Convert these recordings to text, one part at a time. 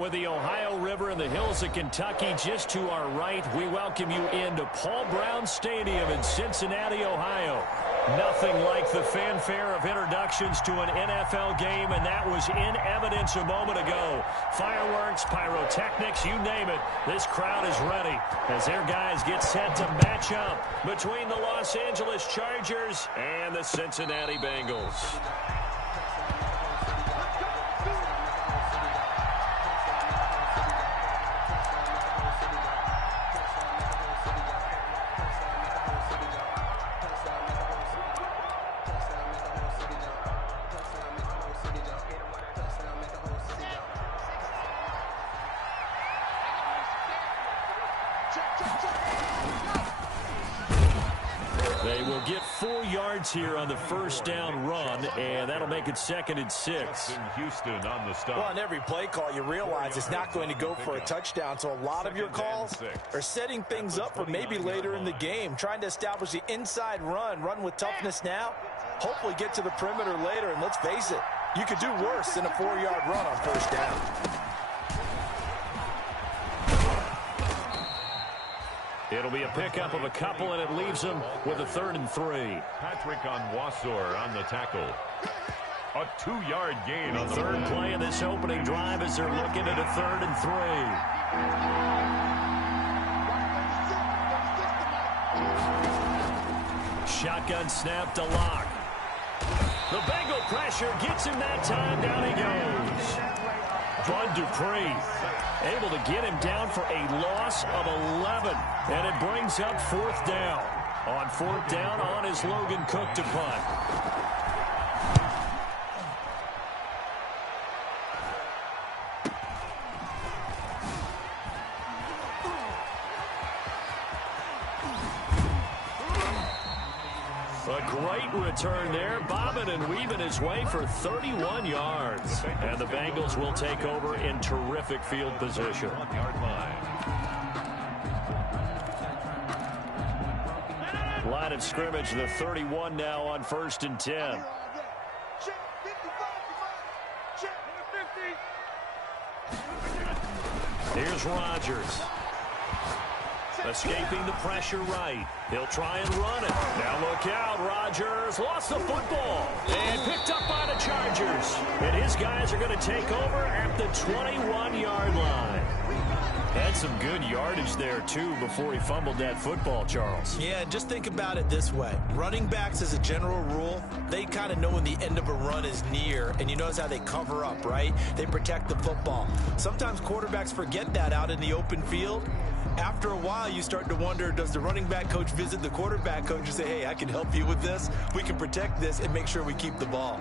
with the Ohio River and the hills of Kentucky just to our right, we welcome you into Paul Brown Stadium in Cincinnati, Ohio. Nothing like the fanfare of introductions to an NFL game, and that was in evidence a moment ago. Fireworks, pyrotechnics, you name it, this crowd is ready as their guys get set to match up between the Los Angeles Chargers and the Cincinnati Bengals. They will get 4 yards here on the first down run, and that'll make it 2nd and 6. Houston on the stop. Well, on every play call, you realize it's not going to go for a touchdown, so a lot of your calls are setting things up for maybe later in the game, trying to establish the inside run with toughness now, hopefully get to the perimeter later, and let's face it, you could do worse than a 4-yard run on first down. It'll be a pickup of a couple, and it leaves them with a 3rd and 3. Patrick Onwuasor on the tackle. A 2-yard gain on the third play of this opening drive as they're looking at a 3rd and 3. Shotgun snap to Locke. The Bengal pressure gets him that time. Down he goes. Bud Dupree able to get him down for a loss of 11. And it brings up 4th down. On 4th down, on is Logan Cook to punt. A great return there, bobbing and weaving his way for 31 yards. And the Bengals will take over in terrific field position. Line of scrimmage, the 31 now on 1st and 10. Here's Rodgers. Escaping the pressure right. He'll try and run it. Now look out, Rodgers lost the football and picked up by the Chargers. And his guys are going to take over at the 21-yard line. Had some good yardage there, too, before he fumbled that football, Charles. Yeah, just think about it this way. Running backs, as a general rule, they kind of know when the end of a run is near, and you notice how they cover up, right? They protect the football. Sometimes quarterbacks forget that out in the open field. After a while, you start to wonder, does the running back coach visit the quarterback coach and say, hey, I can help you with this. We can protect this and make sure we keep the ball.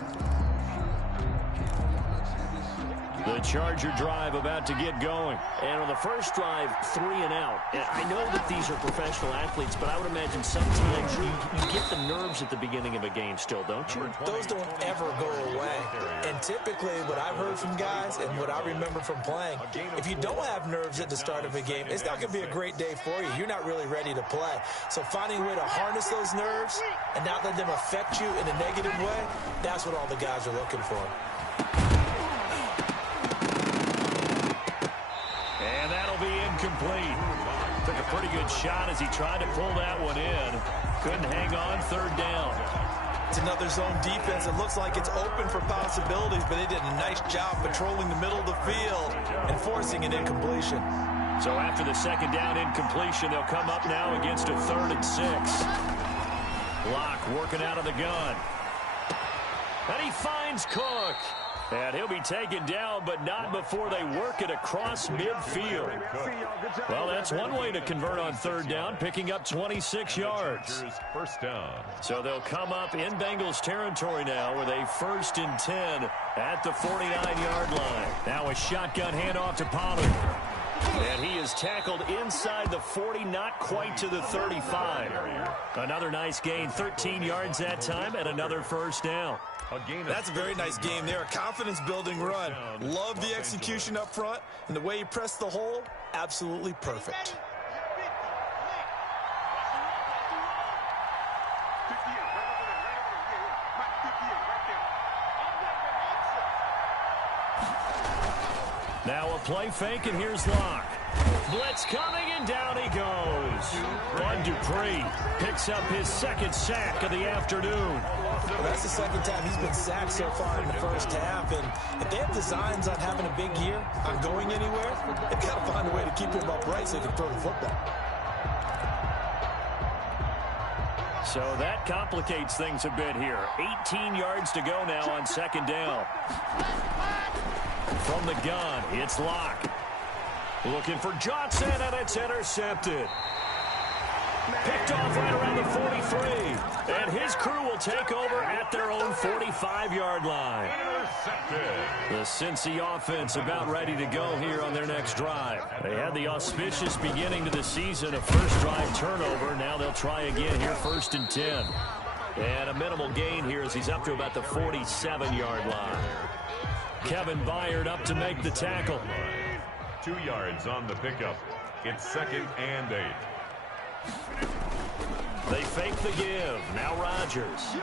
The Charger drive about to get going. And on the first drive, 3 and out. And I know that these are professional athletes, but I would imagine sometimes you get the nerves at the beginning of a game still, don't you? Those don't ever go away. And typically what I've heard from guys and what I remember from playing, if you don't have nerves at the start of a game, it's not going to be a great day for you. You're not really ready to play. So finding a way to harness those nerves and not let them affect you in a negative way, that's what all the guys are looking for. Incomplete. Took a pretty good shot as he tried to pull that one in. Couldn't hang on. 3rd down. It's another zone defense. It looks like it's open for possibilities, but they did a nice job patrolling the middle of the field and forcing an incompletion. So after the 2nd down incompletion, they'll come up now against a 3rd and 6. Locke working out of the gun. And he finds Cook. And he'll be taken down, but not before they work it across midfield. Well, that's one way to convert on 3rd down, picking up 26 yards. First down. So they'll come up in Bengals territory now with a 1st and 10 at the 49-yard line. Now a shotgun handoff to Pollard. And he is tackled inside the 40, not quite to the 35. Another nice gain, 13 yards that time, and another 1st down. That's a very nice game there. A confidence-building run. Love the execution up front, and the way he pressed the hole, absolutely perfect. Now a play fake, and here's Locke. Blitz coming, and down he goes. Bud Dupree picks up his second sack of the afternoon. Well, that's the second time he's been sacked so far in the first half. And if they have designs on having a big year, on going anywhere, they've got to find a way to keep him upright so he can throw the football. So that complicates things a bit here. 18 yards to go now on second down. From the gun, it's Locke. Looking for Johnson, and it's intercepted. Picked off right around the 43. And his crew will take over at their own 45-yard line. The Cincy offense about ready to go here on their next drive. They had the auspicious beginning to the season, a first drive turnover. Now they'll try again here, 1st and 10. And a minimal gain here as he's up to about the 47-yard line. Kevin Byard up to make the tackle. 2 yards on the pickup. It's 2nd and 8. They fake the give. Now Rodgers.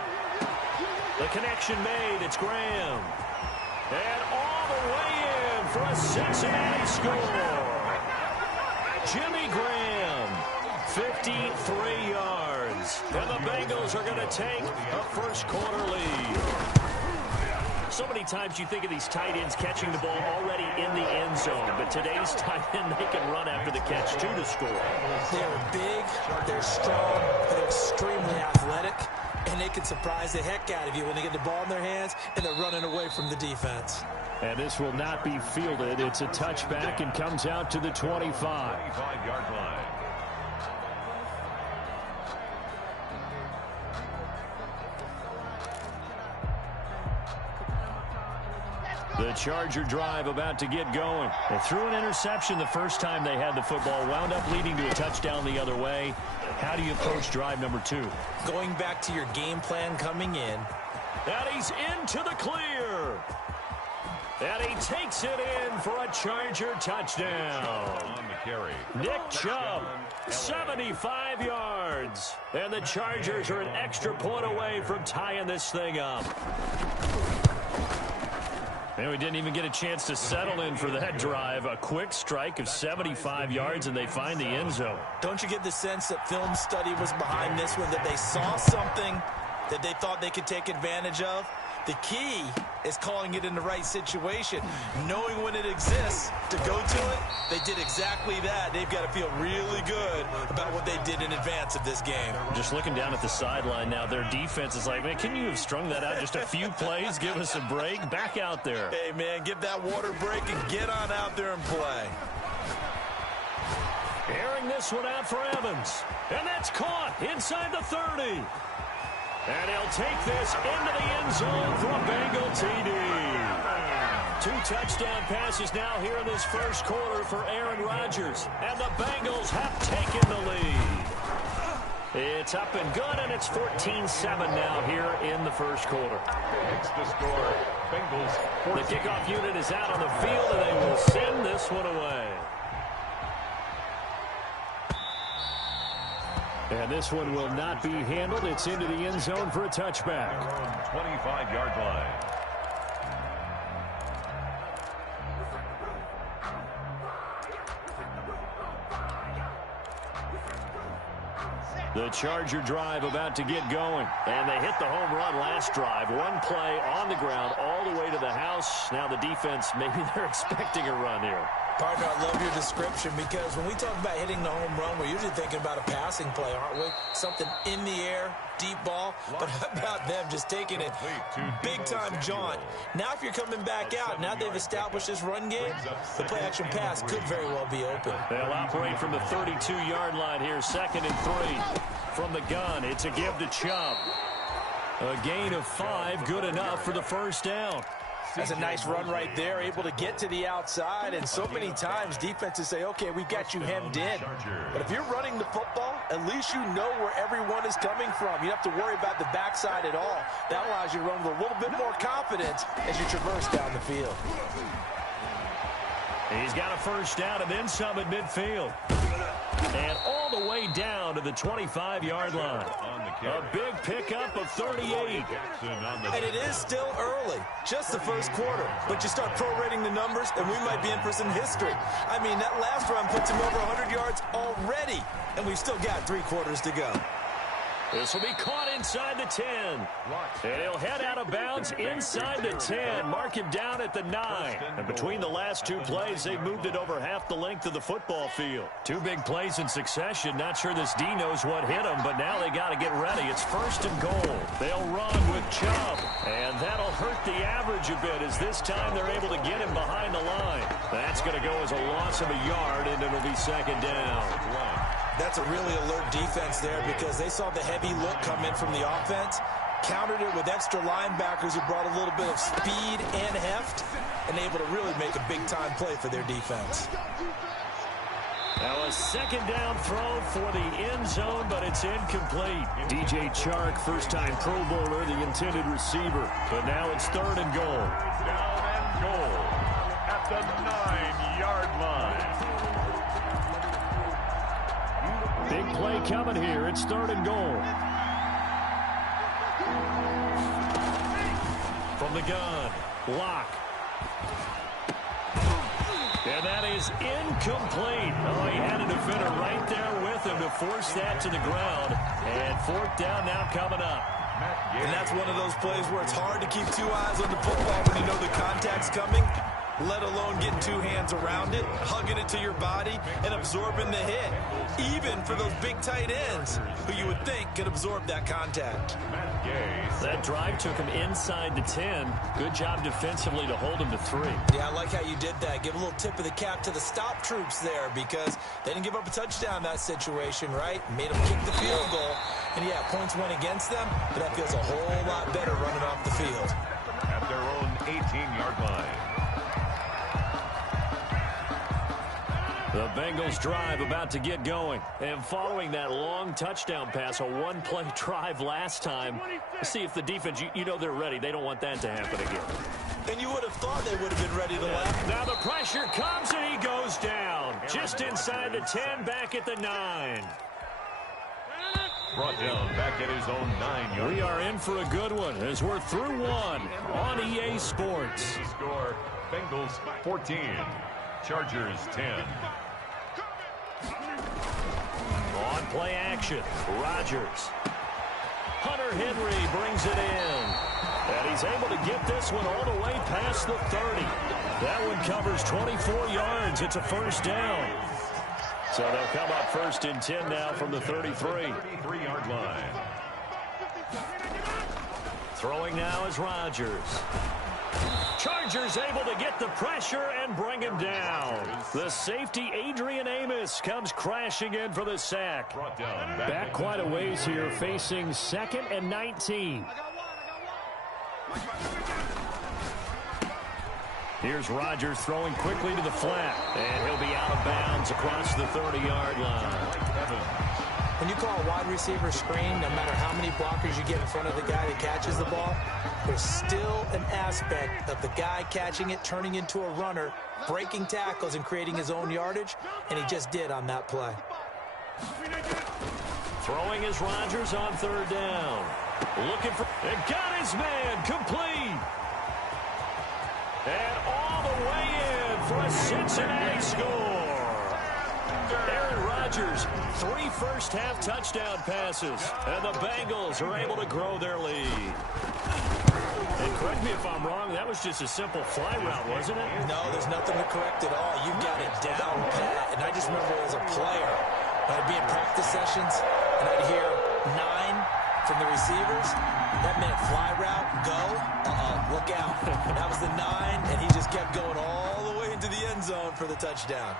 The connection made. It's Graham. And all the way in for a Cincinnati score. Jimmy Graham, 53 yards. And the Bengals are going to take a first-quarter lead. So many times you think of these tight ends catching the ball already in the end zone, but today's tight end, they can run after the catch, too, to score. They're big, they're strong, they're extremely athletic, and they can surprise the heck out of you when they get the ball in their hands and they're running away from the defense. And this will not be fielded. It's a touchback and comes out to the 25. 25-yard line. The Charger drive about to get going. They threw an interception the first time they had the football, wound up leading to a touchdown the other way. How do you approach drive number 2? Going back to your game plan coming in. And he's into the clear. And he takes it in for a Charger touchdown. On the carry. Nick Chubb, 75 yards. And the Chargers are an extra point away from tying this thing up. And we didn't even get a chance to settle in for that drive. A quick strike of 75 yards, and they find the end zone. Don't you get the sense that film study was behind this one, that they saw something that they thought they could take advantage of? The key is calling it in the right situation, knowing when it exists to go to it. They did exactly that. They've got to feel really good about what they did in advance of this game. Just looking down at the sideline now, their defense is like, man, can you have strung that out just a few plays? Give us a break. Back out there. Hey, man, give that water break and get on out there and play. Airing this one out for Evans. And that's caught inside the 30. And he'll take this into the end zone for a Bengal TD. 2 touchdown passes now here in this first quarter for Aaron Rodgers. And the Bengals have taken the lead. It's up and good, and it's 14-7 now here in the first quarter. It's the score. Bengals 14. The kickoff unit is out on the field, and they will send this one away. And this one will not be handled. It's into the end zone for a touchback. 25-yard line. The Charger drive about to get going. And they hit the home run last drive. One play on the ground all the way to the house. Now the defense, maybe they're expecting a run here. Partner, I love your description, because when we talk about hitting the home run, we're usually thinking about a passing play, aren't we? Something in the air, deep ball. But how about them just taking it big-time jaunt? Now if you're coming back out, now they've established this run game, the play-action pass could very well be open. They'll operate from the 32-yard line here, 2nd and 3. From the gun, it's a give to Chubb. A gain of 5, good enough for the first down. That's a nice run right there, able to get to the outside. And so many times defenses say, okay, we got you hemmed in. But if you're running the football, at least you know where everyone is coming from. You don't have to worry about the backside at all. That allows you to run with a little bit more confidence as you traverse down the field. He's got a first down and then some at midfield. And all the way down to the 25-yard line. A big pickup of 38. And it is still early, just the first quarter. But you start prorating the numbers, and we might be in for some history. I mean, that last run puts him over 100 yards already, and we've still got 3 quarters to go. This will be caught inside the 10. And he'll head out of bounds inside the 10. Mark him down at the 9. And between the last 2 plays, they've moved it over half the length of the football field. 2 big plays in succession. Not sure this D knows what hit him, but now they got to get ready. It's 1st and goal. They'll run with Chubb. And that'll hurt the average a bit as this time they're able to get him behind the line. That's going to go as a loss of a yard, and it'll be 2nd down. That's a really alert defense there because they saw the heavy look come in from the offense, countered it with extra linebackers who brought a little bit of speed and heft, and able to really make a big-time play for their defense. Now a 2nd down throw for the end zone, but it's incomplete. DJ Chark, first-time Pro Bowler, the intended receiver. But now it's 3rd and goal. Down and goal at the 9-yard line. Big play coming here. It's 3rd and goal. From the gun, Locke. And that is incomplete. Oh, he had a defender right there with him to force that to the ground. And 4th down now coming up. And that's one of those plays where it's hard to keep 2 eyes on the football when you know the contact's coming, let alone getting 2 hands around it, hugging it to your body, and absorbing the hit. Even for those big tight ends who you would think could absorb that contact. That drive took him inside the 10. Good job defensively to hold him to 3. Yeah, I like how you did that. Give a little tip of the cap to the stop troops there because they didn't give up a touchdown in that situation, right? Made them kick the field goal. And, yeah, points went against them, but that feels a whole lot better running off the field. At their own 18-yard line. The Bengals drive about to get going. And following that long touchdown pass, a 1-play drive last time, see if the defense, you know they're ready. They don't want that to happen again. And you would have thought they would have been ready to laugh. Now the pressure comes and he goes down. Just inside the 10, back at the 9. Brought down back at his own 9-yard line. We are in for a good one as we're through 1 on EA Sports. Score, Bengals 14, Chargers 10. On play action, Rodgers. Hunter Henry brings it in. And he's able to get this one all the way past the 30. That one covers 24 yards. It's a 1st down. So they'll come up 1st and 10 now from the 33. 33-yard line. Throwing now is Rodgers. Chargers able to get the pressure and bring him down. The safety, Adrian Amos, comes crashing in for the sack. Back quite a ways here, facing 2nd and 19. Here's Rodgers throwing quickly to the flat. And he'll be out of bounds across the 30-yard line. When you call a wide receiver screen, no matter how many blockers you get in front of the guy that catches the ball, there's still an aspect of the guy catching it, turning into a runner, breaking tackles and creating his own yardage, and he just did on that play. Throwing is Rodgers on 3rd down. Looking for, and got his man, complete. And all the way in for a Cincinnati score. Aaron Rodgers, 3 first-half touchdown passes, and the Bengals are able to grow their lead. And correct me if I'm wrong, that was just a simple fly route, wasn't it? No, there's nothing to correct at all. You've got it down pat. And I just remember as a player, I'd be in practice sessions, and I'd hear 9 from the receivers. That meant fly route, go, look out. That was the 9, and he just kept going all the way into the end zone for the touchdown.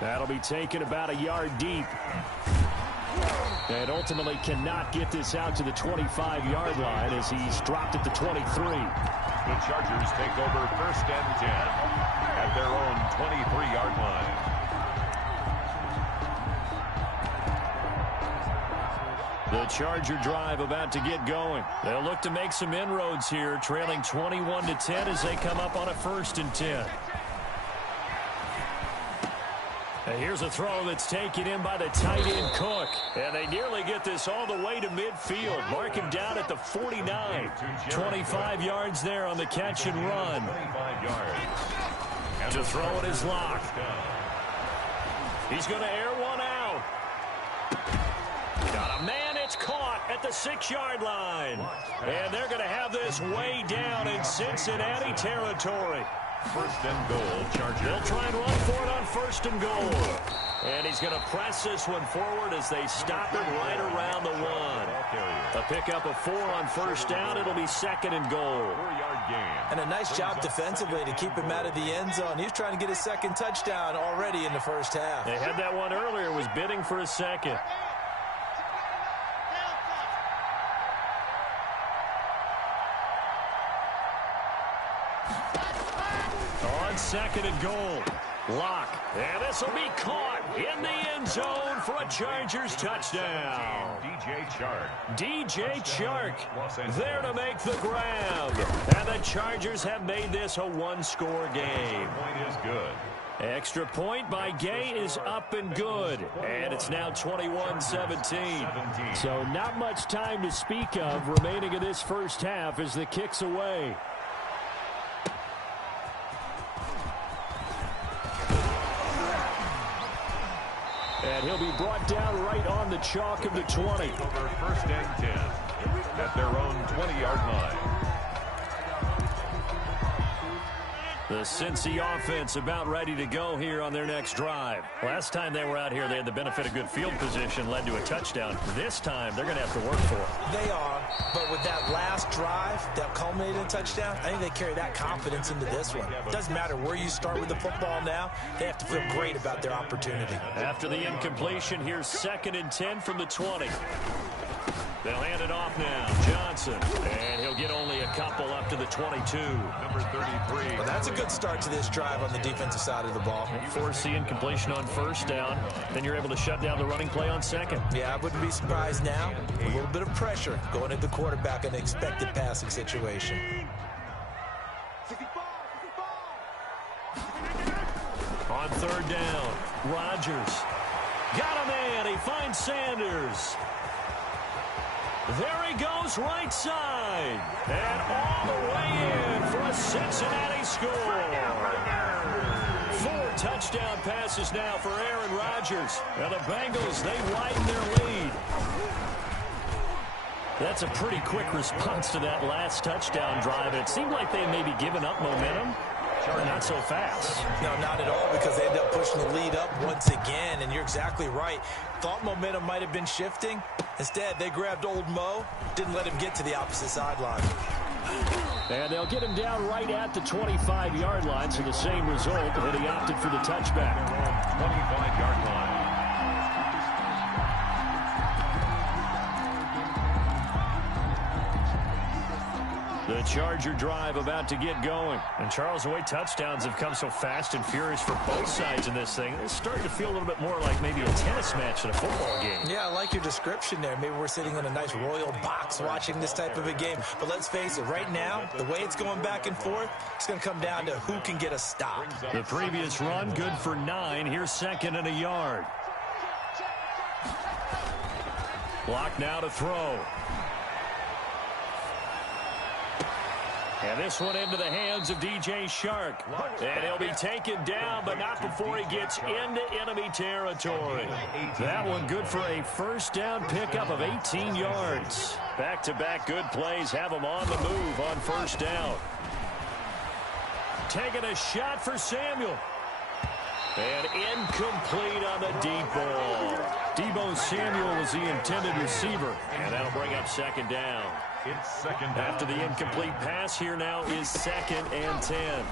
That'll be taken about a yard deep. And ultimately cannot get this out to the 25-yard line as he's dropped at the 23. The Chargers take over 1st and 10 at their own 23-yard line. The Charger drive about to get going. They'll look to make some inroads here, trailing 21-10 as they come up on a 1st and 10. And here's a throw that's taken in by the tight end Cook. And they nearly get this all the way to midfield. Mark him down at the 49. 25 yards there on the catch and run. 25 yards. To throw it is Locke. He's going to air one out. Got a man, it's caught at the 6-yard line. And they're going to have this way down in Cincinnati territory. First and goal, Chargers. They'll try and run for it on first and goal. And he's going to press this one forward as they stop it right around the 1. A pickup of 4 on first down. It'll be second and goal. 4-yard gain. And a nice job defensively to keep him out of the end zone. He's trying to get his second touchdown already in the first half. They had that one earlier, was bidding for a second. On second and goal, Locke. And this will be caught in the end zone for a Chargers touchdown. DJ Chark. DJ Chark there to make the grab. And the Chargers have made this a one-score game. Point is good. Extra point by Gay is up and good. And it's now 21-17. So not much time to speak of remaining in this first half as the kick's away. And he'll be brought down right on the chalk of the 20. Over first and 10 at their own 20-yard line. The Cincy offense about ready to go here on their next drive. Last time they were out here, they had the benefit of good field position, led to a touchdown. This time, they're going to have to work for it. They are, but with that last drive that culminated in a touchdown, I think they carry that confidence into this one. It doesn't matter where you start with the football now. They have to feel great about their opportunity. After the incompletion, here's second and 10 from the 20. They'll hand it off now. Johnson. And he'll get only a couple up to the 22. Number 33. Well, that's a good start to this drive on the defensive side of the ball. Force the incompletion on first down. Then you're able to shut down the running play on second. Yeah, I wouldn't be surprised now. A little bit of pressure going at the quarterback in an expected passing situation. On third down, Rodgers. Got a man. He finds Sanders. There he goes, right side. And all the way in for a Cincinnati score. 4 touchdown passes now for Aaron Rodgers. And the Bengals, they widen their lead. That's a pretty quick response to that last touchdown drive. It seemed like they may be giving up momentum. Not so fast. No, not at all, because they ended up pushing the lead up once again, and you're exactly right. Thought momentum might have been shifting. Instead, they grabbed old Mo, didn't let him get to the opposite sideline. And they'll get him down right at the 25-yard line, so the same result, and he opted for the touchback. 25-yard line. The Charger drive about to get going. And Charles, the way touchdowns have come so fast and furious for both sides in this thing, it's starting to feel a little bit more like maybe a tennis match than a football game. Yeah, I like your description there. Maybe we're sitting in a nice royal box watching this type of a game. But let's face it, right now, the way it's going back and forth, it's going to come down to who can get a stop. The previous run, good for 9. Here's second and a yard. Block now to throw. And this one into the hands of DJ Chark. And he'll be taken down, but not before he gets into enemy territory. That one good for a first down pickup of 18 yards. Back-to-back good plays have him on the move on first down. Taking a shot for Samuel. And incomplete on the deep ball. Deebo Samuel was the intended receiver. And that'll bring up second down. It's second down. After the incomplete pass, here now is second and 10.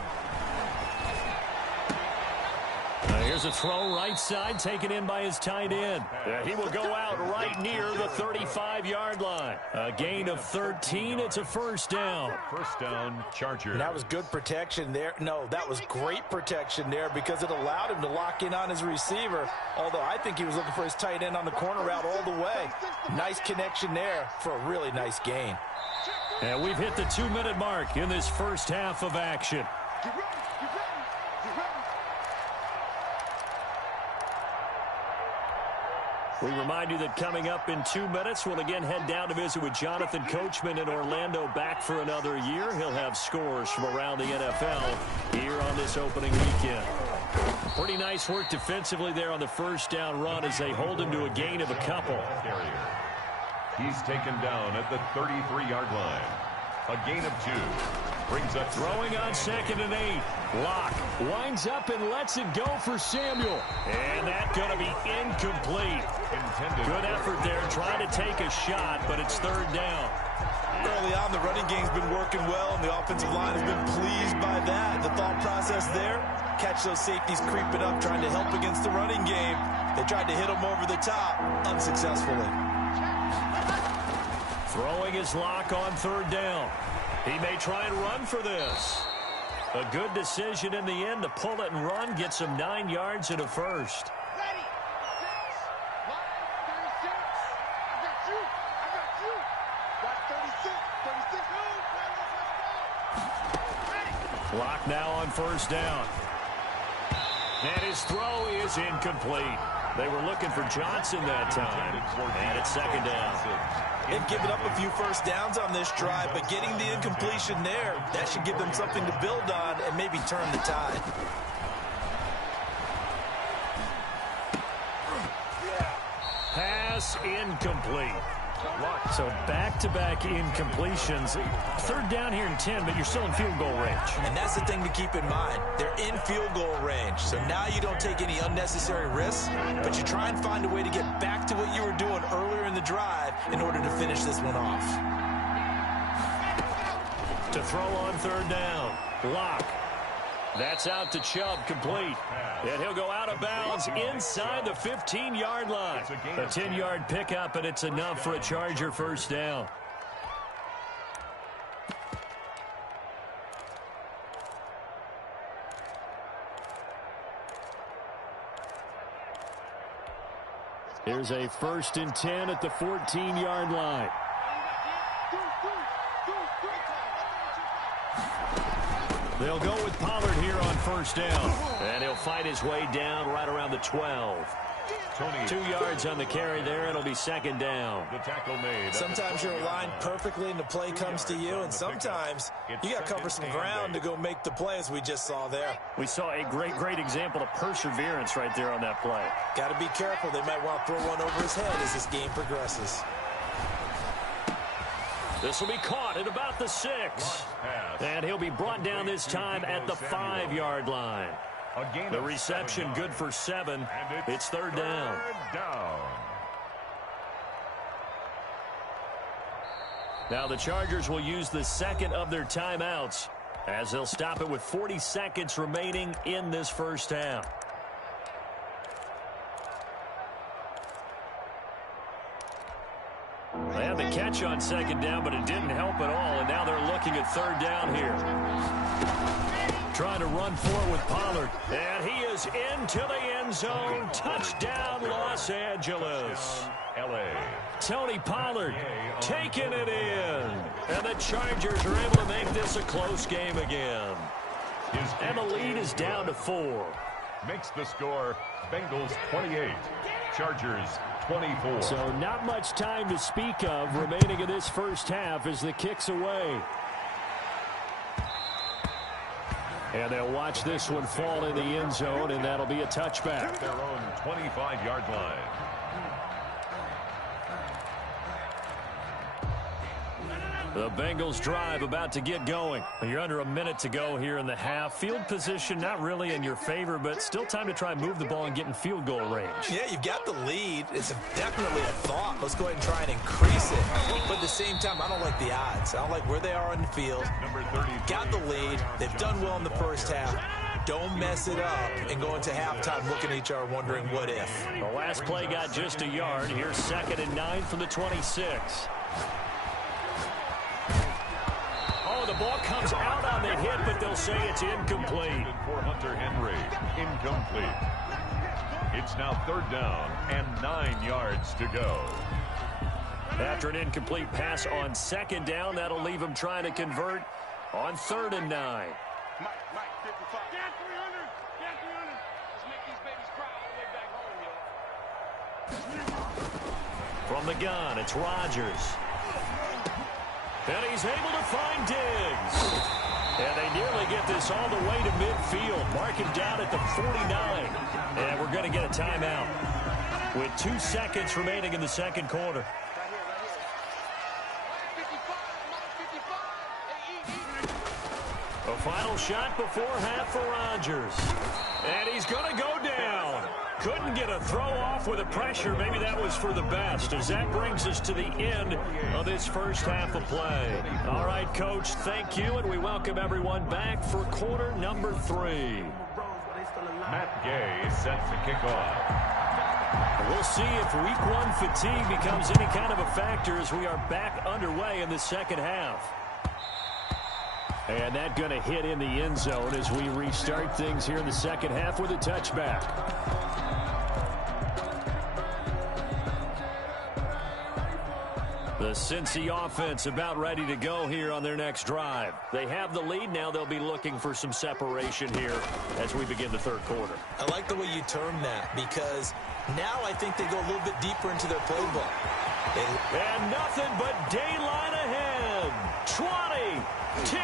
Here's a throw right side, taken in by his tight end. He will go out right near the 35-yard line. A gain of 13. It's a first down. First down, Chargers. And that was good protection there. No, that was great protection there because it allowed him to lock in on his receiver, although I think he was looking for his tight end on the corner route all the way. Nice connection there for a really nice gain. And we've hit the 2-minute mark in this first half of action. We remind you that coming up in 2 minutes, we'll again head down to visit with Jonathan Coachman in Orlando, back for another year. He'll have scores from around the NFL here on this opening weekend. Pretty nice work defensively there on the first down run as they hold him to a gain of a couple. He's taken down at the 33-yard line. A gain of 2. Brings up throwing on 2nd and 8. Locke winds up and lets it go for Samuel. And that's going to be incomplete. Good effort there trying to take a shot, but it's 3rd down. Early on, the running game's been working well, and the offensive line has been pleased by that. The thought process there, catch those safeties creeping up, trying to help against the running game. They tried to hit them over the top, unsuccessfully. Throwing his Locke on 3rd down. He may try and run for this. A good decision in the end to pull it and run, gets him 9 yards and a first. Locke now on 1st down. And his throw is incomplete. They were looking for Johnson that time. And it's 2nd down. They've given up a few first downs on this drive, but getting the incompletion there, that should give them something to build on and maybe turn the tide. Pass incomplete. So back-to-back incompletions. 3rd down here and 10, but you're still in field goal range. And that's the thing to keep in mind. They're in field goal range. So now you don't take any unnecessary risks, but you try and find a way to get back to what you were doing earlier in the drive in order to finish this one off. To throw on 3rd down. Locke. That's out to Chubb, complete. And he'll go out of bounds inside the 15-yard line. A 10-yard pickup, and it's enough for a Charger 1st down. Here's a 1st and 10 at the 14-yard line. They'll go with Pollard here on 1st down. And he'll fight his way down right around the 12. 2 yards on the carry there. It'll be 2nd down. The tackle made. Sometimes you're aligned perfectly and the play comes to you, and sometimes you got to cover some ground to go make the play, as we just saw there. We saw a great example of perseverance right there on that play. Got to be careful. They might want to throw one over his head as this game progresses. This will be caught at about the 6. And he'll be brought down this time at the 5-yard line. The reception good for 7. It's 3rd down. Now the Chargers will use the 2nd of their timeouts as they'll stop it with 40 seconds remaining in this 1st half. They had the catch on 2nd down, but it didn't help at all, and now they're looking at 3rd down here. Trying to run forward with Pollard, and he is into the end zone. Touchdown, Los Angeles. Tony Pollard taking it in, and the Chargers are able to make this a close game again. And the lead is down to 4. Makes the score Bengals 28, Chargers 24. So not much time to speak of remaining in this 1st half as the kick's away. And they'll watch this one fall in the end zone, and that'll be a touchback. Their own 25-yard line. The Bengals drive about to get going. You're under a minute to go here in the half. Field position not really in your favor, but still time to try and move the ball and get in field goal range. Yeah, you've got the lead. It's definitely a thought. Let's go ahead and try and increase it. But at the same time, I don't like the odds. I don't like where they are on the field. Number 30. Got the lead. They've done well in the 1st half. Don't mess it up and go into halftime looking at each other wondering what if. The last play got just a yard. Here's 2nd and 9 from the 26. The ball comes out on the hit, but they'll say it's incomplete. For Hunter Henry, incomplete. It's now 3rd down and 9 yards to go. After an incomplete pass on 2nd down, that'll leave him trying to convert on 3rd and 9. From the gun, it's Rodgers. And he's able to find Diggs. And they nearly get this all the way to midfield. Mark him down at the 49. And we're going to get a timeout with 2 seconds remaining in the second quarter. A final shot before half for Rodgers. And he's going to go down. Couldn't get a throw off with the pressure. Maybe that was for the best, as that brings us to the end of this first half of play. All right, Coach, thank you, and we welcome everyone back for quarter number 3. Matt Gay set to kick off. We'll see if week 1 fatigue becomes any kind of a factor as we are back underway in the second half. And that going to hit in the end zone as we restart things here in the second half with a touchback. The Cincy offense about ready to go here on their next drive. They have the lead. Now they'll be looking for some separation here as we begin the third quarter. I like the way you term that, because now I think they go a little bit deeper into their playbook. And nothing but daylight ahead. 20, 10,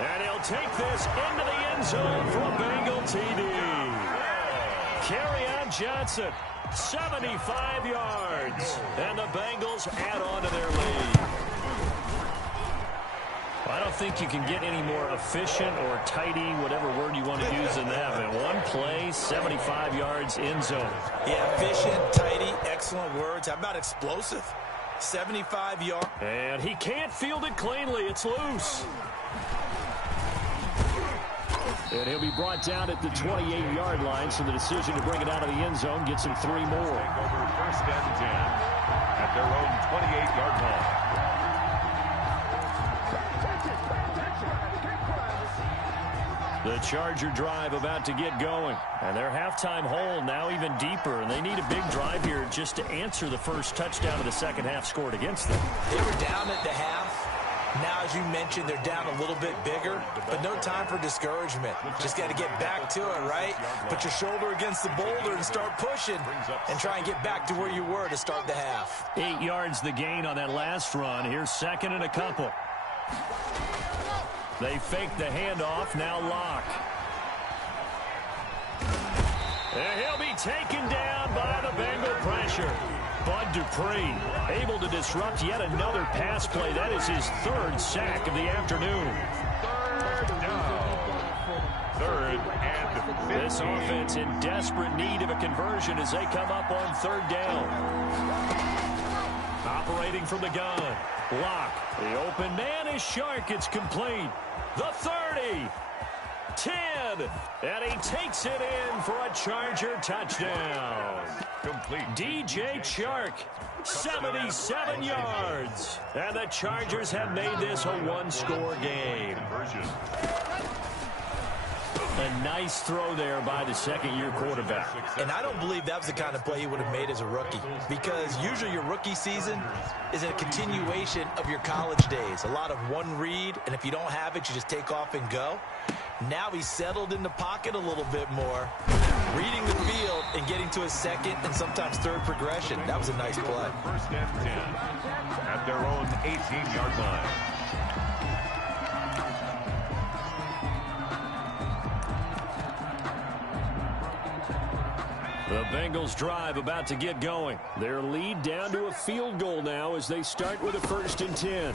and he'll take this into the end zone for a Bengal TD. Kerryon Johnson, 75 yards, and the Bengals add on to their lead. I don't think you can get any more efficient or tidy, whatever word you want to use in that. In one play, 75 yards end zone. Yeah, efficient, tidy, excellent words. How about explosive? 75 yards. And he can't field it cleanly. It's loose. And he'll be brought down at the 28-yard line, so the decision to bring it out of the end zone gets him 3 more. Over first and 10 at their own 28-yard line. The Charger drive about to get going. And their halftime hole now even deeper. And they need a big drive here just to answer the first touchdown of the second half scored against them. They were down at the half. Now, as you mentioned, they're down a little bit bigger, but no time for discouragement. Just got to get back to it, right? Put your shoulder against the boulder and start pushing and try and get back to where you were to start the half. 8 yards the gain on that last run. Here's second and a couple. They fake the handoff. Now Locke. And he'll be taken down by the Bengal pressure. Bud Dupree able to disrupt yet another pass play. That is his 3rd sack of the afternoon. 3rd down. 3rd and 15. This offense in desperate need of a conversion as they come up on 3rd down. Operating from the gun. Locke. The open man is Shark. It's complete. The 30. 10. And he takes it in for a Charger touchdown. Complete. DJ Chark, 77 yards. And the Chargers have made this a 1-score game. A nice throw there by the second-year quarterback. And I don't believe that was the kind of play he would have made as a rookie, because usually your rookie season is a continuation of your college days. A lot of one read, and if you don't have it, you just take off and go. Now he's settled in the pocket a little bit more, reading the field and getting to his second and sometimes third progression. That was a nice play. First and 10 at their own 18-yard line. The Bengals drive about to get going. Their lead down to a field goal now as they start with a 1st and 10.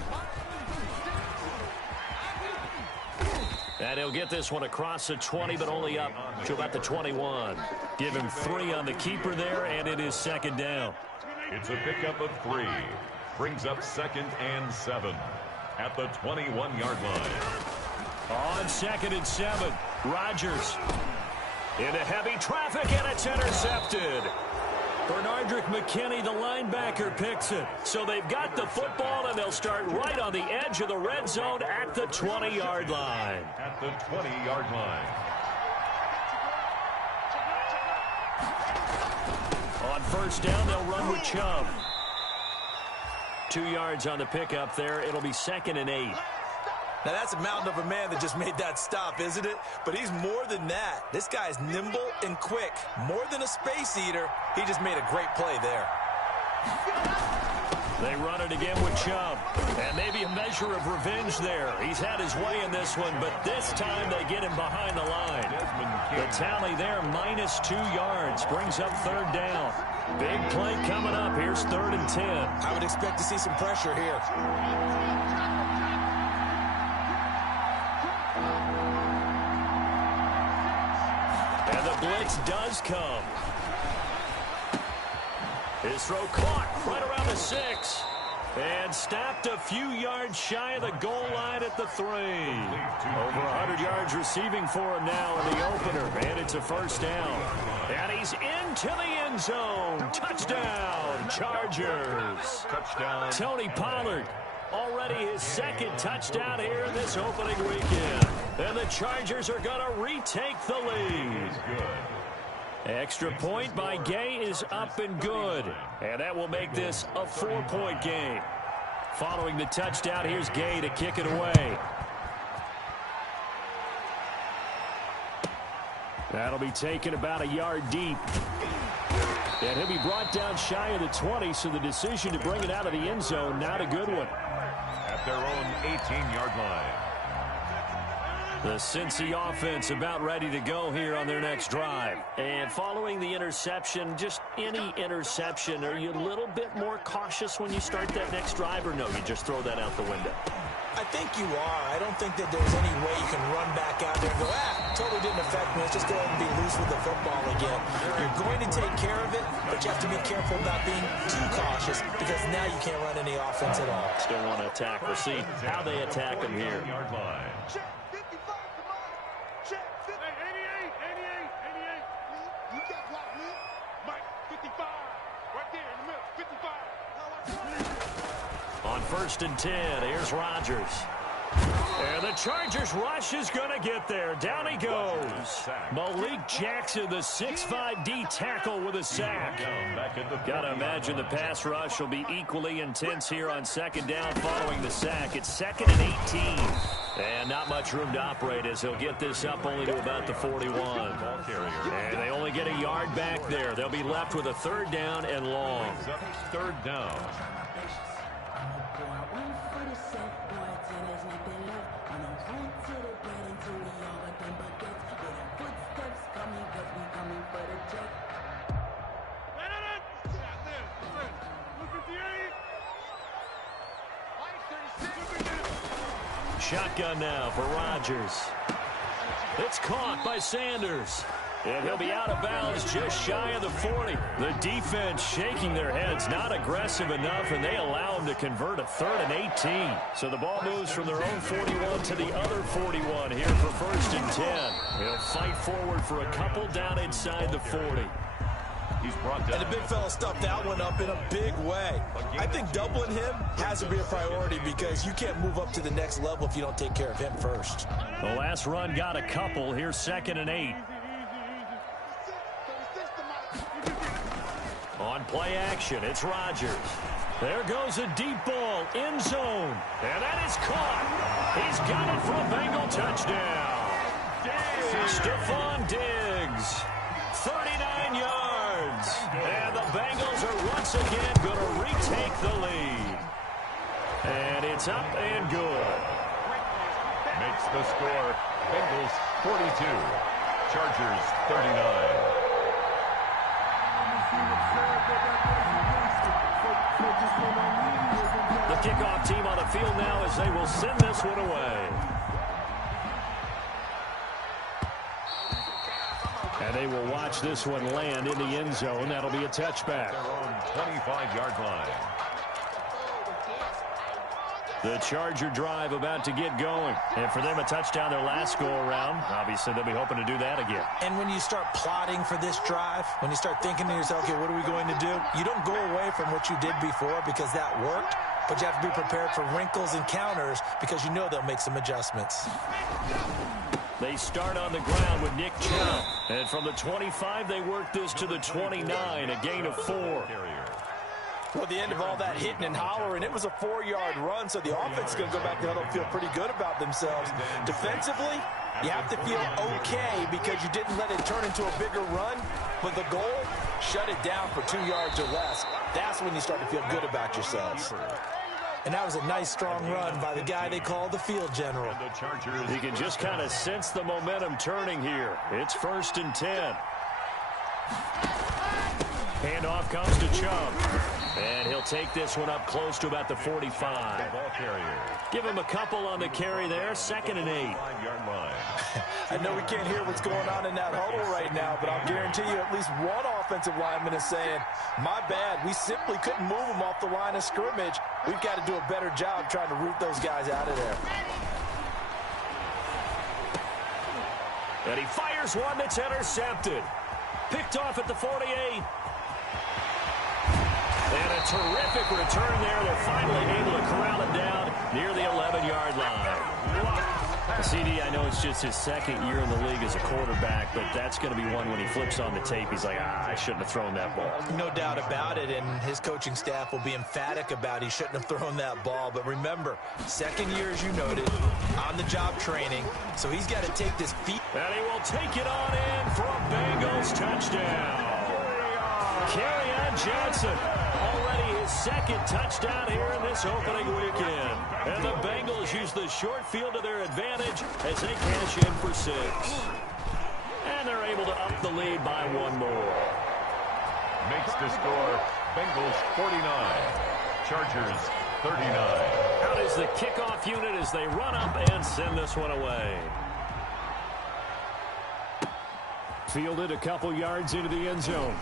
And he'll get this one across the 20, but only up to about the 21. Give him 3 on the keeper there, and it is 2nd down. It's a pickup of 3. Brings up 2nd and 7 at the 21-yard line. On 2nd and 7, Rodgers into heavy traffic, and it's intercepted. Bernardrick McKinney, the linebacker, picks it. So they've got the football, and they'll start right on the edge of the red zone at the 20-yard line. At the 20-yard line. On 1st down, they'll run with Chubb. 2 yards on the pickup there. It'll be 2nd and 8. Now, that's a mountain of a man that just made that stop, isn't it? But he's more than that. This guy's nimble and quick. More than a space eater, he just made a great play there. They run it again with Chubb. And maybe a measure of revenge there. He's had his way in this one, but this time they get him behind the line. The tally there, -2 yards, brings up 3rd down. Big play coming up. Here's 3rd and 10. I would expect to see some pressure here. And the blitz does come. His throw caught right around the 6. And stopped a few yards shy of the goal line at the 3. Over 100 yards receiving for him now in the opener. And it's a 1st down. And he's into the end zone. Touchdown, Chargers. Touchdown. Tony Pollard. Already his 2nd touchdown here in this opening weekend. And the Chargers are going to retake the lead. Extra point by Gay is up and good. And that will make this a 4-point game. Following the touchdown, here's Gay to kick it away. That'll be taken about a yard deep. And he'll be brought down shy of the 20, so the decision to bring it out of the end zone, not a good one. At their own 18-yard line. The Cincy offense about ready to go here on their next drive. And following the interception, just any interception, are you a little bit more cautious when you start that next drive, or no, you just throw that out the window? I think you are. I don't think that there's any way you can run back out there and go, totally didn't affect me. Let's just go ahead and be loose with the football again. You're going to take care of it, but you have to be careful about being too cautious because now you can't run any offense at all. Still want to attack. We'll see how they attack them here. On 1st and 10, here's Rodgers. And the Chargers rush is going to get there. Down he goes. Malik Jackson, the 6'5" D tackle with a sack. Got to imagine the pass rush will be equally intense here on 2nd down following the sack. It's 2nd and 18. And not much room to operate as he'll get this up only to about the 41. And they only get a yard back there. They'll be left with a 3rd down and long. 3rd down. Shotgun now for Rodgers. It's caught by Sanders. And he'll be out of bounds just shy of the 40. The defense shaking their heads, not aggressive enough, and they allow him to convert a 3rd and 18. So the ball moves from their own 41 to the other 41 here for 1st and 10. He'll fight forward for a couple down inside the 40. He's brought down. And the big fella stuffed that one up in a big way. I think doubling him has to be a priority because you can't move up to the next level if you don't take care of him first. The last run got a couple. Here's 2nd and 8. On play action, it's Rodgers. There goes a deep ball, end zone. And that is caught. He's got it for a Bengal touchdown. Stephon Diggs, 39 yards. And the Bengals are once again going to retake the lead. And it's up and good. Makes the score Bengals 42, Chargers 39. The kickoff team on the field now as they will send this one away. And they will watch this one land in the end zone. That'll be a touchback. Their own 25-yard line. The Charger drive about to get going. And for them, a touchdown their last go-around. Obviously, they'll be hoping to do that again. And when you start plotting for this drive, when you start thinking to yourself, okay, what are we going to do? You don't go away from what you did before because that worked, but you have to be prepared for wrinkles and counters because you know they'll make some adjustments. They start on the ground with Nick Chubb. And from the 25, they work this to the 29, a gain of 4. Well, the end of all that hitting and hollering, it was a 4-yard run, so the offense is going to go back there and feel pretty good about themselves. Defensively, you have to feel okay because you didn't let it turn into a bigger run, but the goal shut it down for 2 yards or less. That's when you start to feel good about yourselves. And that was a nice, strong run by the guy they call the field general. You can just kind of sense the momentum turning here. It's 1st and 10. Handoff comes to Chubb. And he'll take this one up close to about the 45. Give him a couple on the carry there. 2nd and 8. I know we can't hear what's going on in that huddle right now, but I'll guarantee you at least one offensive lineman is saying, my bad, we simply couldn't move them off the line of scrimmage. We've got to do a better job trying to root those guys out of there. And he fires one that's intercepted. Picked off at the 48. And a terrific return there. They're finally able to corral it down near the 11-yard line. CD, I know it's just his 2nd year in the league as a quarterback, but that's going to be one when he flips on the tape. He's like, I shouldn't have thrown that ball. No doubt about it, and his coaching staff will be emphatic about he shouldn't have thrown that ball. But remember, 2nd year, as you noted, on-the-job training, so he's got to take this feat. And he will take it on in for a Bengals touchdown. Kerryon Johnson, already his 2nd touchdown here in this opening weekend. And the Bengals use the short field to their advantage as they cash in for 6. And they're able to up the lead by 1 more. Makes the score Bengals 49, Chargers 39. Out is the kickoff unit as they run up and send this one away. Fielded a couple yards into the end zone.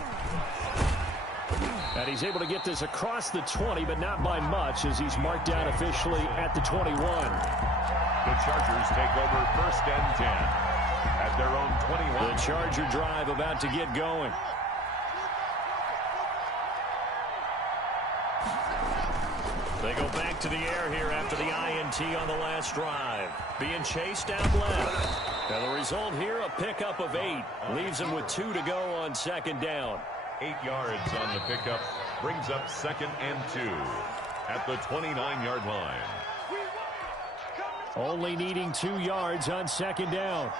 And he's able to get this across the 20, but not by much, as he's marked down officially at the 21. The Chargers take over 1st and 10 at their own 21. The Charger drive about to get going. They go back to the air here after the INT on the last drive. Being chased out left. And the result here, a pickup of 8. Leaves them with 2 to go on 2nd down. 8 yards on the pickup. Brings up 2nd and 2 at the 29-yard line. Only needing 2 yards on 2nd down.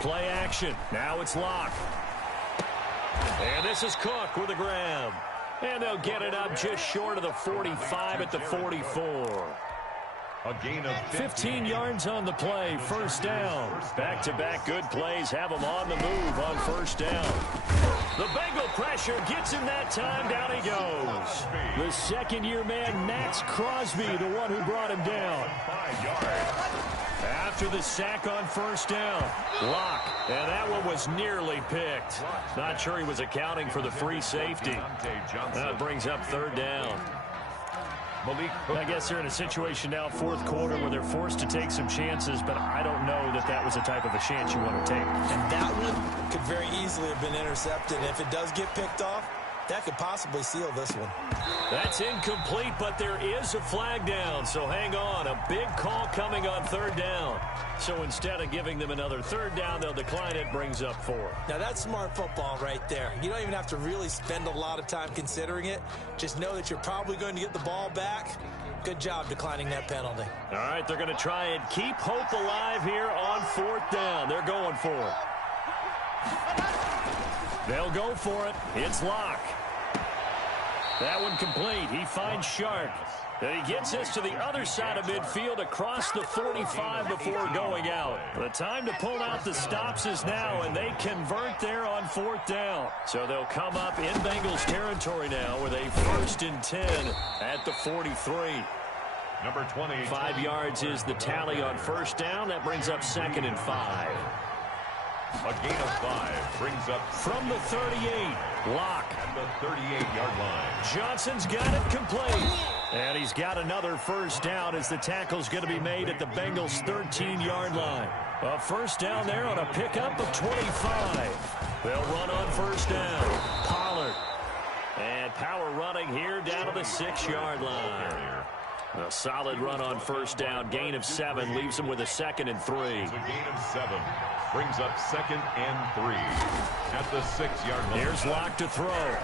Play action. Now it's Locke. And this is Cook with a grab. And they'll get it up just short of the 45 at the 44. A gain of 15 yards on the play. 1st down. Back-to-back good plays have them on the move on 1st down. The Bengal pressure gets him that time. Down he goes. The 2nd-year man, Max Crosby, the one who brought him down. 5 yards. After the sack on 1st down, Locke, and that one was nearly picked. Not sure he was accounting for the free safety. That brings up 3rd down. I guess they're in a situation now, 4th quarter, where they're forced to take some chances, but I don't know that that was the type of a chance you want to take. And that one could very easily have been intercepted. And if it does get picked off, that could possibly seal this one. That's incomplete, but there is a flag down, so hang on. A big call coming on 3rd down. So instead of giving them another 3rd down, they'll decline it, brings up 4. Now that's smart football right there. You don't even have to really spend a lot of time considering it. Just know that you're probably going to get the ball back. Good job declining that penalty. All right, they're going to try and keep hope alive here on 4th down. They're going for it. They'll go for it. It's Locke. That one complete. He finds Sharp. And he gets this to the other side of midfield across the 45 before going out. The time to pull out the stops is now, and they convert there on 4th down. So they'll come up in Bengals territory now with a 1st and 10 at the 43. Number 20. 5 yards is the tally on 1st down. That brings up 2nd and 5. A gain of 5 brings up from the 38. Locke at the 38-yard line. Johnson's got it complete. And he's got another 1st down as the tackle's going to be made at the Bengals' 13-yard line. A 1st down there on a pickup of 25. They'll run on 1st down. Pollard. And power running here down to the 6-yard line. A solid run on 1st down. Gain of 7 leaves him with a 2nd and 3. It's a gain of 7. Brings up 2nd and 3 at the 6-yard line. Here's Locke to throw.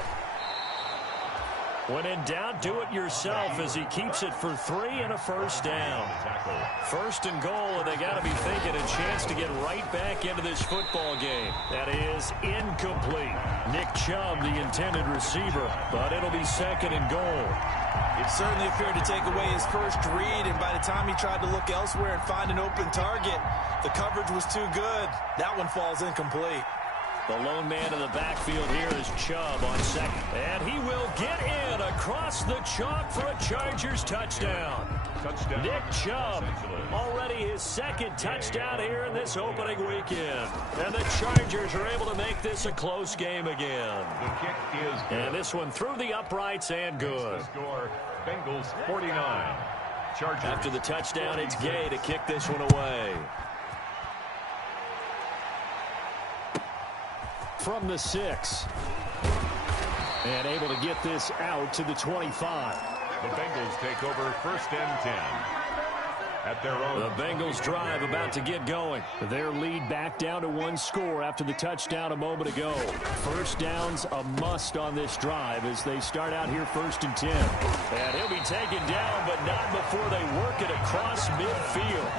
When in doubt, do it yourself as he keeps it for 3 and a first down. First and goal, and they got to be thinking a chance to get right back into this football game. That is incomplete. Nick Chubb, the intended receiver, but it'll be second and goal. It certainly appeared to take away his first read, and by the time he tried to look elsewhere and find an open target, the coverage was too good. That one falls incomplete. The lone man in the backfield here is Chubb on second. And he will get in across the chalk for a Chargers touchdown. Nick Chubb, already his second touchdown here in this opening weekend. And the Chargers are able to make this a close game again. The kick is good. And this one through the uprights and good. Score, Bengals 49. Chargers. After the touchdown, it's Gay to kick this one away. From the 6. And able to get this out to the 25. The Bengals take over first and 10. At their own. The Bengals drive about to get going. Their lead back down to 1 score after the touchdown a moment ago. First down's a must on this drive as they start out here first and 10. And he'll be taken down, but not before they work it across midfield.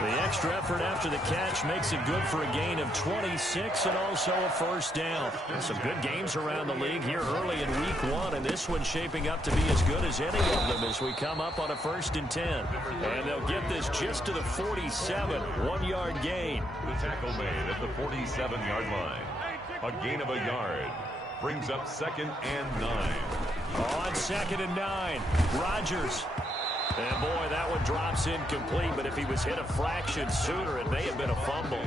The extra effort after the catch makes it good for a gain of 26 and also a first down. Some good games around the league here early in week 1, and this one's shaping up to be as good as any of them as we come up on a first and 10. And they'll get this just to the 47, 1-yard gain. The tackle made at the 47-yard line. A gain of a yard. Brings up second and 9. On second and 9, Rodgers. And boy, that one drops incomplete, but if he was hit a fraction sooner, it may have been a fumble.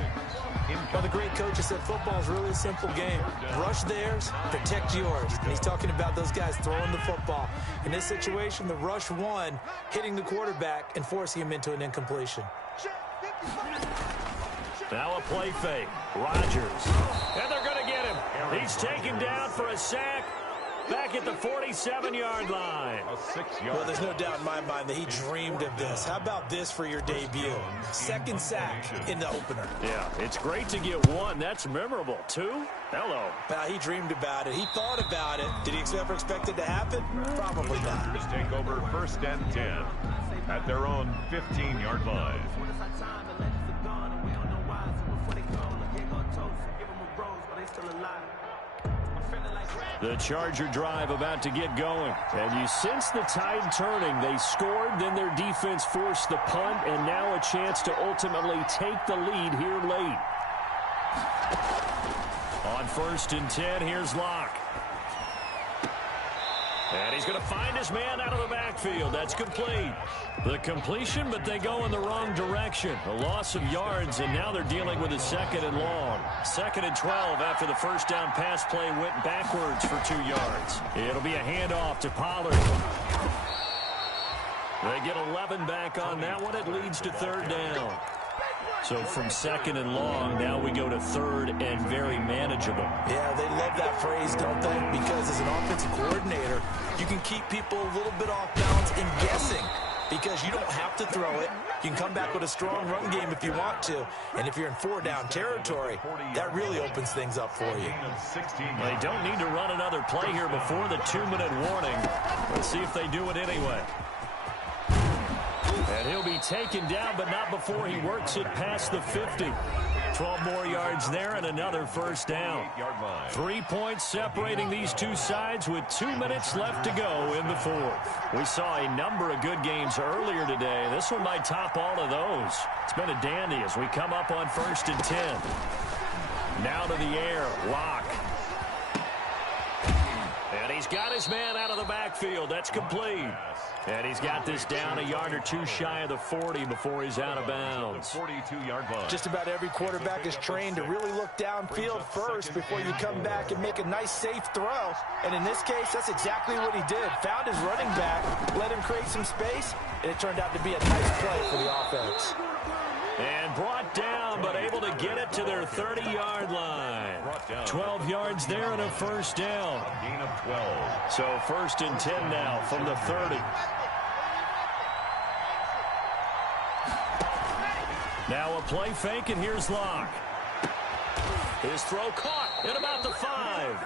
Well, the great coach has said football is really a simple game. Rush theirs, protect yours. And he's talking about those guys throwing the football. In this situation, the rush won, hitting the quarterback and forcing him into an incompletion. Now a play fake. Rodgers. And they're going to get him. He's taken down for a sack. Back at the 47-yard line. Well, there's no doubt in my mind that he dreamed of this. How about this for your debut? Second sack in the opener. Yeah, it's great to get 1. That's memorable. 2? Hello. He dreamed about it. He thought about it. Did he ever expect it to happen? Probably not. Just take over first and 10 at their own 15-yard line. The Charger drive about to get going. And you sense the tide turning. They scored, then their defense forced the punt, and now a chance to ultimately take the lead here late. On first and 10, here's Locke. And he's going to find his man out of the backfield. That's complete. The completion, but they go in the wrong direction. A loss of yards, and now they're dealing with a second and long. Second and 12 after the first down pass play went backwards for 2 yards. It'll be a handoff to Pollard. They get 11 back on that one. It leads to third down. So from second and long, now we go to third and very manageable. Yeah, they love that phrase, don't they? Because as an offensive coordinator, you can keep people a little bit off balance in guessing because you don't have to throw it. You can come back with a strong run game if you want to. And if you're in 4-down territory, that really opens things up for you. They don't need to run another play here before the 2-minute warning. Let's see if they do it anyway. And he'll be taken down, but not before he works it past the 50. 12 more yards there and another first down. 3 points separating these two sides with 2 minutes left to go in the fourth. We saw a number of good games earlier today. This one might top all of those. It's been a dandy as we come up on first and 10. Now to the air, Locke. And he's got his man out of the backfield. That's complete. And he's got this down a yard or two shy of the 40 before he's out of bounds. 42-yard line. Just about every quarterback is trained to really look downfield first before you come back and make a nice, safe throw. And in this case, that's exactly what he did. Found his running back, let him create some space, and it turned out to be a nice play for the offense. And brought down, but able to get it to their 30-yard line. 12 yards there and a first down. Gain of 12. So first and 10 now from the 30. Now a play fake, and here's Locke. His throw caught at about the 5.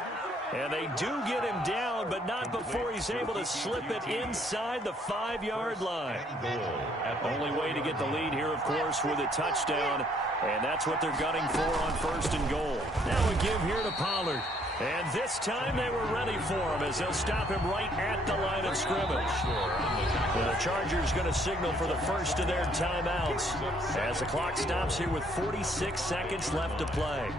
And they do get him down, but not before he's able to slip it inside the 5-yard line. Only way to get the lead here, of course, with a touchdown. And that's what they're gunning for on 1st and goal. Now a give here to Pollard. And this time they were ready for him as they'll stop him right at the line of scrimmage. And the Chargers going to signal for the first of their timeouts as the clock stops here with 46 seconds left to play.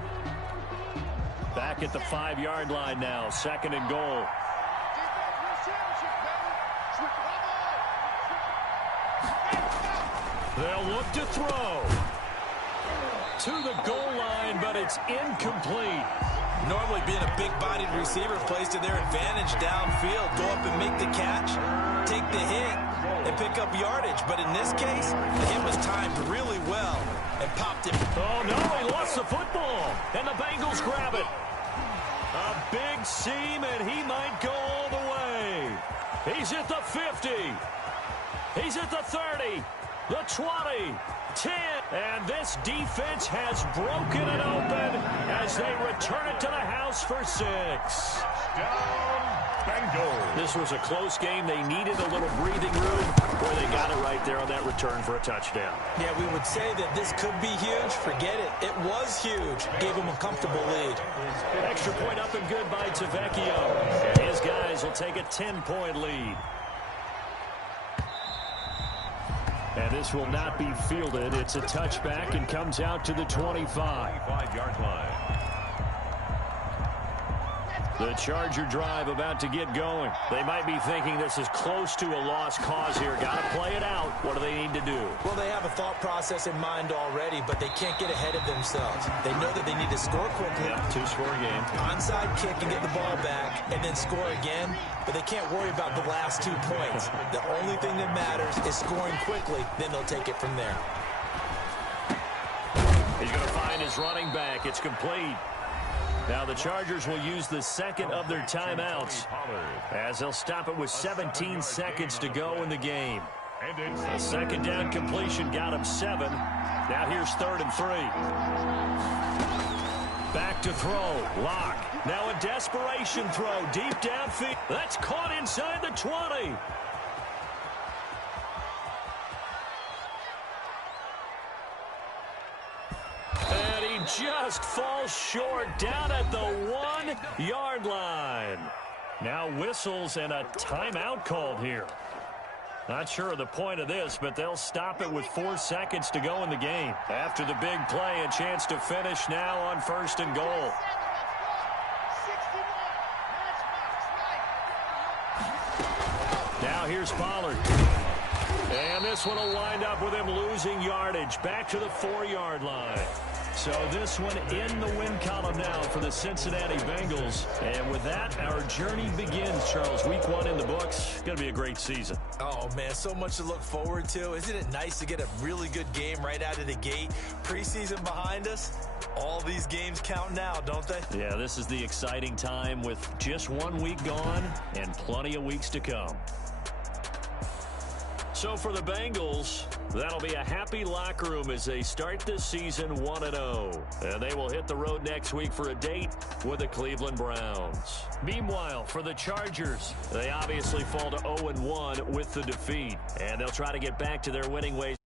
Back at the 5-yard line now, 2nd and goal. They'll look to throw to the goal line, but it's incomplete. Normally being a big-bodied receiver plays to their advantage downfield. Go up and make the catch, take the hit, and pick up yardage. But in this case, the hit was timed really well and popped him. Oh, no, he lost the football, and the Bengals grab it. A big seam, and he might go all the way. He's at the 50. He's at the 30, the 20, 10. And this defense has broken it open as they return it to the house for 6. Bengals. This was a close game. They needed a little breathing room where they got it right there on that return for a touchdown. Yeah, we would say that this could be huge. Forget it. It was huge. Gave them a comfortable lead. Extra point up and good by Tavecchio. And his guys will take a 10-point lead. And this will not be fielded. It's a touchback and comes out to the 25-yard line. The Charger drive about to get going. They might be thinking this is close to a lost cause here. Got to play it out. What do they need to do? Well, they have a thought process in mind already, but they can't get ahead of themselves. They know that they need to score quickly. Yep, 2-score game. Onside kick and get the ball back and then score again, but they can't worry about the last 2 points. The only thing that matters is scoring quickly, then they'll take it from there. He's going to find his running back. It's complete. Now the Chargers will use the second of their timeouts as they'll stop it with 17 seconds to go in the game. A second down completion got him 7. Now here's 3rd and 3. Back to throw. Lock. Now a desperation throw deep downfield. That's caught inside the 20. Just falls short down at the 1-yard line. Now whistles and a timeout called here. Not sure of the point of this, but they'll stop it with 4 seconds to go in the game. After the big play, a chance to finish now on 1st and goal. Now here's Pollard. And this one will wind up with him losing yardage. Back to the 4-yard line. So this one in the win column now for the Cincinnati Bengals. And with that, our journey begins, Charles. Week 1 in the books. Going to be a great season. Oh, man, so much to look forward to. Isn't it nice to get a really good game right out of the gate? Preseason behind us. All these games count now, don't they? Yeah, this is the exciting time with just 1 week gone and plenty of weeks to come. So for the Bengals, that'll be a happy locker room as they start this season 1-0. And they will hit the road next week for a date with the Cleveland Browns. Meanwhile, for the Chargers, they obviously fall to 0-1 with the defeat. And they'll try to get back to their winning ways.